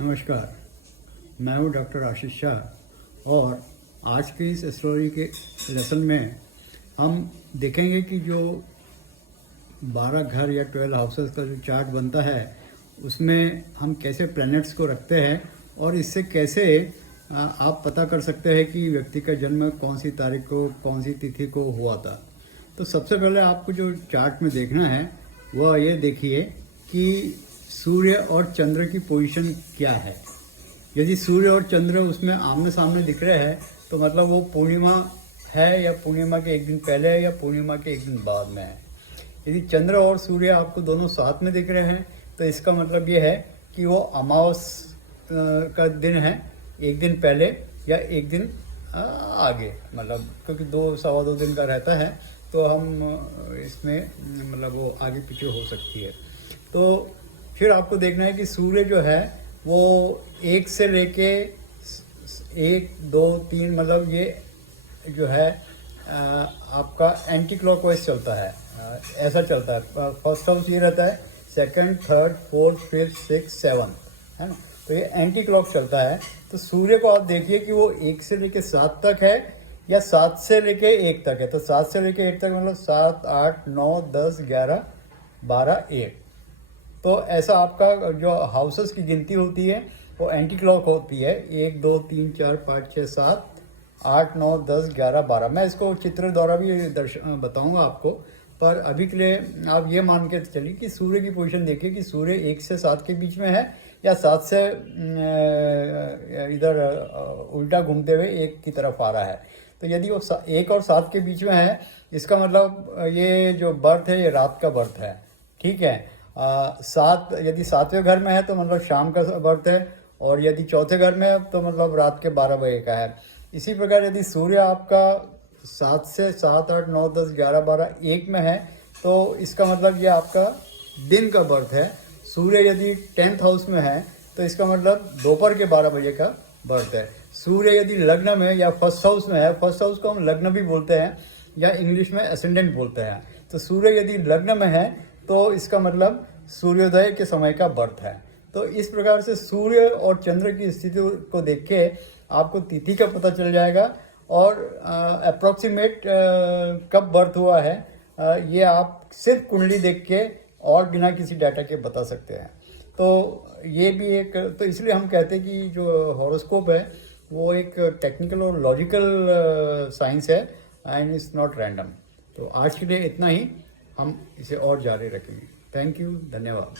नमस्कार, मैं हूँ डॉक्टर आशीष शाह और आज के इस एस्ट्रोलॉजी के लेसन में हम देखेंगे कि जो 12 घर या 12 हाउसेस का जो चार्ट बनता है उसमें हम कैसे प्लैनेट्स को रखते हैं और इससे कैसे आप पता कर सकते हैं कि व्यक्ति का जन्म कौन सी तारीख को कौन सी तिथि को हुआ था। तो सबसे पहले आपको जो चार्ट में देखना है वह ये देखिए कि सूर्य और चंद्र की पोजीशन क्या है। यदि सूर्य और चंद्र उसमें आमने सामने दिख रहे हैं तो मतलब वो पूर्णिमा है या पूर्णिमा के एक दिन पहले है या पूर्णिमा के एक दिन बाद में है। यदि चंद्र और सूर्य आपको दोनों साथ में दिख रहे हैं तो इसका मतलब ये है कि वो अमावस का दिन है, एक दिन पहले या एक दिन आगे, मतलब क्योंकि 2 सवा 2 दिन का रहता है तो हम इसमें मतलब वो आगे पीछे हो सकती है। तो फिर आपको देखना है कि सूर्य जो है वो 1 से लेके 1 2 3 मतलब ये जो है आपका एंटी क्लॉकवाइज चलता है, ऐसा चलता है। फर्स्ट हाउस ये रहता है, second, third, fourth, fifth, six, seven, है ना। तो ये एंटी क्लॉक चलता है। तो सूर्य को आप देखिए कि वो 1 से लेके 7 तक है या 7 से लेके 1 तक है। तो 7 से लेके 1 तक मतलब 7 8 9 10 11 12 1। तो ऐसा आपका जो हाउसेस की गिनती होती है वो एंटी क्लॉक होती है। 1 2 3 4 5 6 7 8 9 10 11 12। मैं इसको चित्र द्वारा भी बताऊंगा आपको, पर अभी के लिए आप ये मान के चलिए कि सूर्य की पोजीशन देखिए कि सूर्य 1 से 7 के बीच में है या 7 से इधर उल्टा घूमते हुए 1 की तरफ आ रहा है। तो यदि वो 1 और 7 के बीच में है, इसका मतलब ये जो बर्थ है ये रात का बर्थ है, ठीक है। 7 यदि 7वें घर में है तो मतलब शाम का बर्थ है, और यदि चौथे घर में है तो मतलब रात के 12 बजे का है। इसी प्रकार यदि सूर्य आपका 7 से 7 8 9 10 11 12 1 में है तो इसका मतलब ये आपका दिन का बर्थ है। सूर्य यदि 10th हाउस में है तो इसका मतलब दोपहर के 12 बजे का बर्थ है। सूर्य यदि लग्न में या फर्स्ट हाउस में है, फर्स्ट हाउस को हम लग्न भी बोलते हैं या इंग्लिश में एसेंडेंट बोलते हैं। तो सूर्य यदि लग्न में है तो इसका मतलब सूर्योदय के समय का बर्थ है। तो इस प्रकार से सूर्य और चंद्र की स्थिति को देख के आपको तिथि का पता चल जाएगा और अप्रोक्सीमेट कब बर्थ हुआ है ये आप सिर्फ कुंडली देख के और बिना किसी डाटा के बता सकते हैं। तो ये भी एक, तो इसलिए हम कहते हैं कि जो हॉरोस्कोप है वो एक टेक्निकल और लॉजिकल साइंस है एंड इट्स नॉट रैंडम। तो आज के लिए इतना ही, हम इसे और जारी रखेंगे। थैंक यू, धन्यवाद।